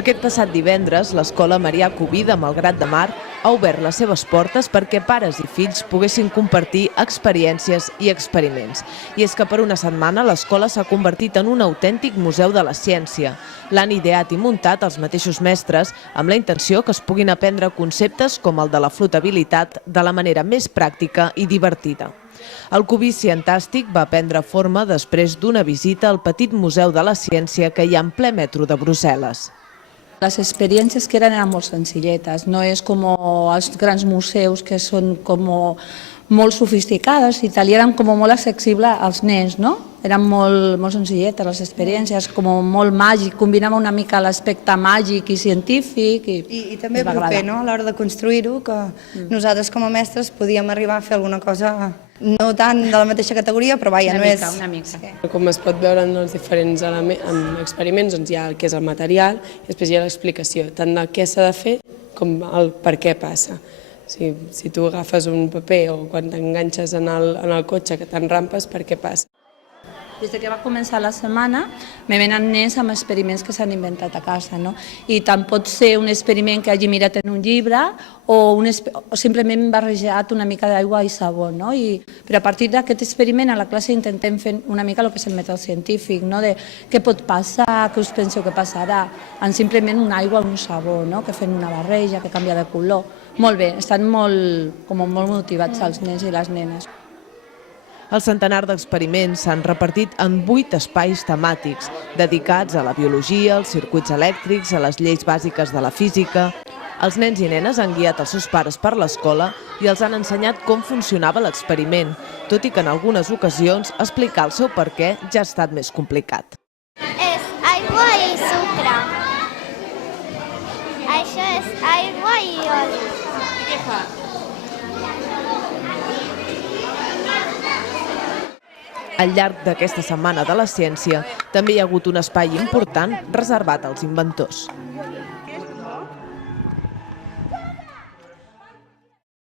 Aquest passat divendres, l'Escola Marià Cubí de Malgrat de Mar ha obert les seves portes perquè pares i fills poguessin compartir experiències i experiments. I és que per una setmana l'escola s'ha convertit en un autèntic museu de la ciència. L'han ideat i muntat els mateixos mestres amb la intenció que es puguin aprendre conceptes com el de la flotabilitat de la manera més pràctica i divertida. El Cubí Cientàstic va prendre forma després d'una visita al petit Museu de la Ciència que hi ha en ple metro de Brussel·les. Les experiències que eren molt senzilletes, no és com els grans museus que són com molt sofisticades i tal, i eren com molt accessibles als nens, no? Eren molt senzilletes les experiències, com molt màgic, combinava una mica l'aspecte màgic i científic. I també proper, no? A l'hora de construir-ho, que nosaltres com a mestres podíem arribar a fer alguna cosa no tant de la mateixa categoria, però vaja, no és... Una mica. Com es pot veure en els diferents experiments, doncs hi ha el que és el material i després hi ha l'explicació, tant del què s'ha de fer com el per què passa. Si tu agafes un paper o quan t'enganxes en el cotxe que t'enrampes, per què passa? Des que va començar la setmana me venen nens amb experiments que s'han inventat a casa, no? I tant pot ser un experiment que hagi mirat en un llibre o simplement barrejat una mica d'aigua i sabó, no? Però a partir d'aquest experiment a la classe intentem fer una mica el que és el mètode científic, no? De què pot passar, què us penseu que passarà, en simplement una aigua o un sabó, no? Que fem una barreja, que canvia de color. Molt bé, estan molt motivats els nens i les nenes. El centenar d'experiments s'han repartit en 8 espais temàtics, dedicats a la biologia, als circuits elèctrics, a les lleis bàsiques de la física. Els nens i nenes han guiat els seus pares per l'escola i els han ensenyat com funcionava l'experiment, tot i que en algunes ocasions explicar el seu perquè ja ha estat més complicat. És aigua i sucre. Això és aigua i oli. I què fa? Al llarg d'aquesta Setmana de la Ciència també hi ha hagut un espai important reservat als inventors.